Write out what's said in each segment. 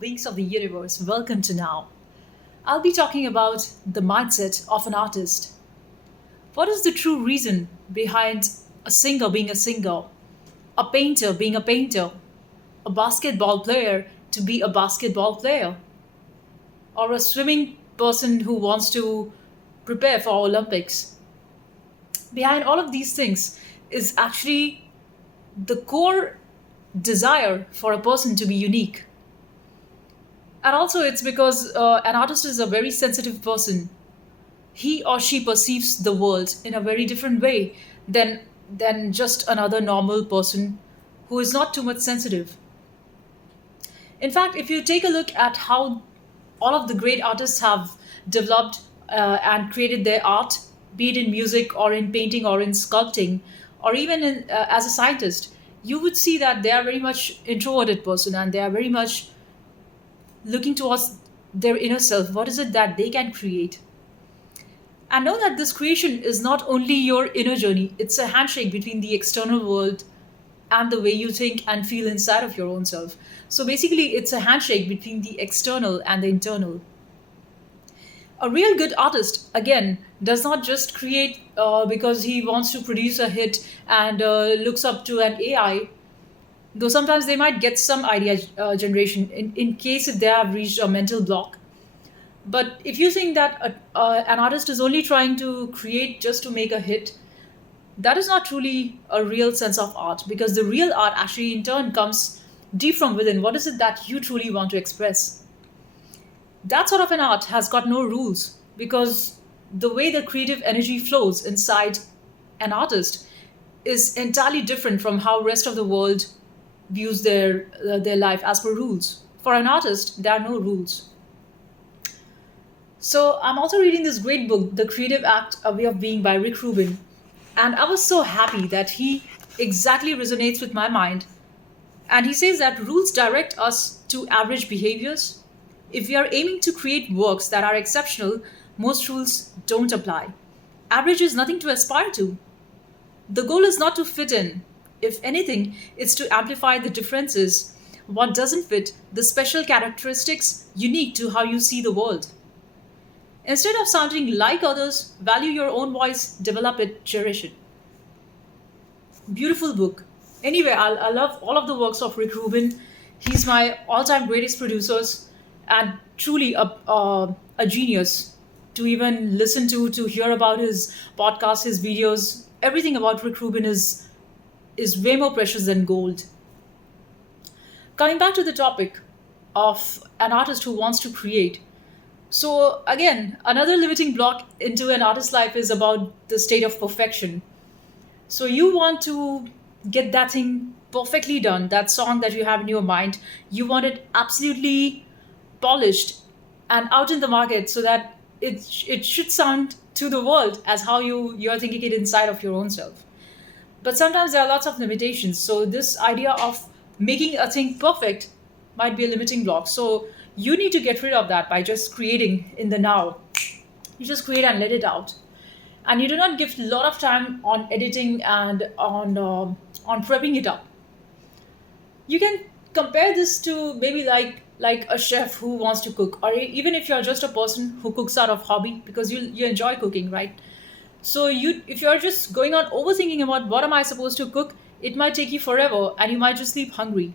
beings of the universe, welcome to Now. I'll be talking about the mindset of an artist. What is the true reason behind a singer being a singer, a painter being a painter, a basketball player to be a basketball player, or a swimming person who wants to prepare for Olympics? Behind all of these things is actually the core desire for a person to be unique. And also, it's because an artist is a very sensitive person. He or she perceives the world in a very different way than just another normal person who is not too much sensitive. In fact, if you take a look at how all of the great artists have developed and created their art, be it in music or in painting or in sculpting, or even as a scientist, you would see that they are very much introverted person and they are very much looking towards their inner self. What is it that they can create? And know that this creation is not only your inner journey, it's a handshake between the external world and the way you think and feel inside of your own self. So basically, it's a handshake between the external and the internal. A real good artist, again, does not just create because he wants to produce a hit and looks up to an AI, though sometimes they might get some idea generation in case if they have reached a mental block. But if you think that an artist is only trying to create just to make a hit, that is not truly a real sense of art, because the real art actually in turn comes deep from within. What is it that you truly want to express? That sort of an art has got no rules, because the way the creative energy flows inside an artist is entirely different from how rest of the world views their life as per rules. For an artist, there are no rules. So I'm also reading this great book, The Creative Act: A Way of Being by Rick Rubin, and I was so happy that he exactly resonates with my mind. And he says that rules direct us to average behaviors. If we are aiming to create works that are exceptional, most rules don't apply. Average is nothing to aspire to. The goal is not to fit in. If anything, it's to amplify the differences, what doesn't fit, the special characteristics unique to how you see the world. Instead of sounding like others, value your own voice, develop it, cherish it. Beautiful book. Anyway, I love all of the works of Rick Rubin. He's my all-time greatest producers and truly a genius to even listen to hear about his podcasts, his videos. Everything about Rick Rubin is way more precious than gold. Coming back to the topic of an artist who wants to create. So again, another limiting block into an artist's life is about the state of perfection. So you want to get that thing perfectly done, that song that you have in your mind, you want it absolutely polished and out in the market so that it should sound to the world as how you're thinking it inside of your own self. But sometimes there are lots of limitations. So this idea of making a thing perfect might be a limiting block. So you need to get rid of that by just creating in the now. You just create and let it out, and you do not give a lot of time on editing and on prepping it up. You can compare this to maybe like a chef who wants to cook, or even if you're just a person who cooks out of hobby because you enjoy cooking, right? So you if you're just going on overthinking about what am I supposed to cook, it might take you forever and you might just leave hungry.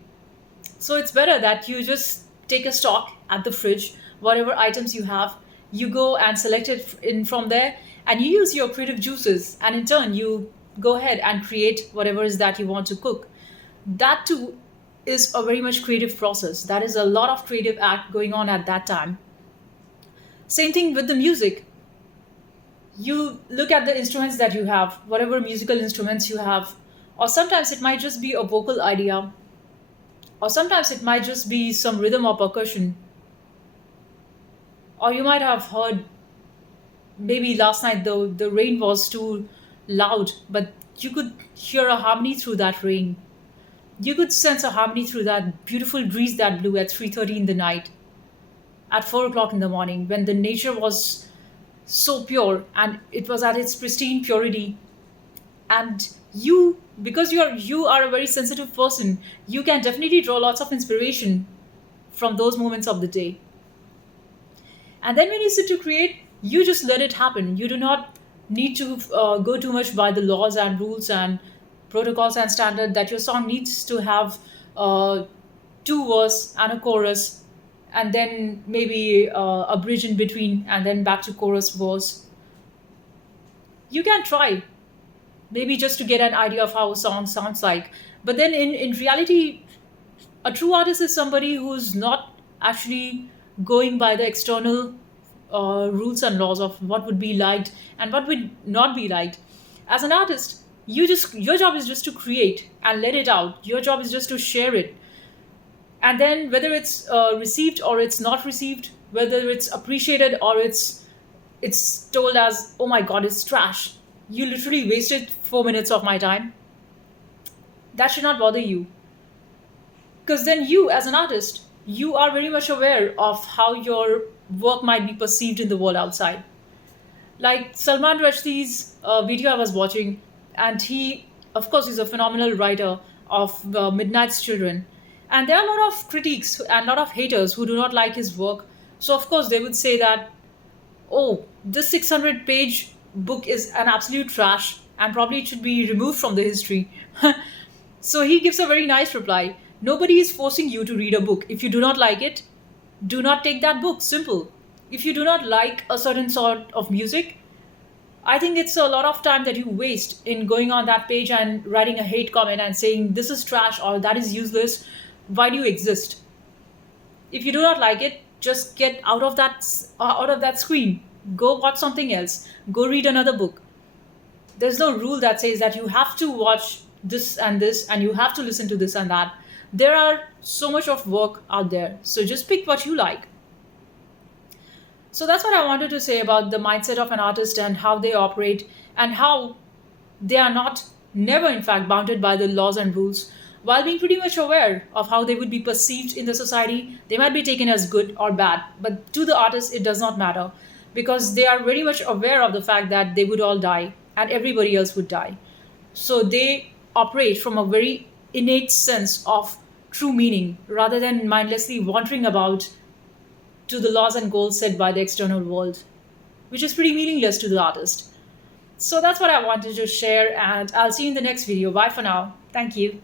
So it's better that you just take a stock at the fridge, whatever items you have, you go and select it in from there, and you use your creative juices, and in turn you go ahead and create whatever is that you want to cook. That too is a very much creative process. That is a lot of creative act going on at that time. Same thing with the music. You look at the instruments that you have, whatever musical instruments you have, or sometimes it might just be a vocal idea, or sometimes it might just be some rhythm or percussion, or you might have heard maybe last night the rain was too loud, but you could hear a harmony through that rain. You could sense a harmony through that beautiful breeze that blew at 3:30 in the night, at 4 o'clock in the morning, when the nature was so pure and it was at its pristine purity. And you, because you are a very sensitive person, you can definitely draw lots of inspiration from those moments of the day. And then when you sit to create, you just let it happen. You do not need to go too much by the laws and rules and protocols and standard that your song needs to have uh, two verse and a chorus, and then maybe a bridge in between, and then back to chorus verse. You can try, maybe just to get an idea of how a song sounds like. But then in reality, a true artist is somebody who's not actually going by the external rules and laws of what would be liked and what would not be liked. As an artist, your job is just to create and let it out. Your job is just to share it, and then whether it's received or it's not received, whether it's appreciated or it's told as, oh my god, it's trash, you literally wasted 4 minutes of my time, that should not bother you. Because then you, as an artist, you are very much aware of how your work might be perceived in the world outside. Like Salman Rushdie's video I was watching, and he, of course, is a phenomenal writer of Midnight's Children. And there are a lot of critics and a lot of haters who do not like his work. So, of course, they would say that, oh, this 600-page book is an absolute trash and probably it should be removed from the history. So he gives a very nice reply. Nobody is forcing you to read a book. If you do not like it, do not take that book. Simple. If you do not like a certain sort of music, I think it's a lot of time that you waste in going on that page and writing a hate comment and saying this is trash or that is useless. Why do you exist? If you do not like it, just get out of that screen. Go watch something else. Go read another book. There's no rule that says that you have to watch this and you have to listen to this and that. There are so much of work out there. So just pick what you like. So that's what I wanted to say about the mindset of an artist and how they operate, and how they are not, never in fact, bounded by the laws and rules. While being pretty much aware of how they would be perceived in the society, they might be taken as good or bad. But to the artist, it does not matter, because they are very much aware of the fact that they would all die and everybody else would die. So they operate from a very innate sense of true meaning rather than mindlessly wandering about to the laws and goals set by the external world, which is pretty meaningless to the artist. So that's what I wanted to share, and I'll see you in the next video. Bye for now. Thank you.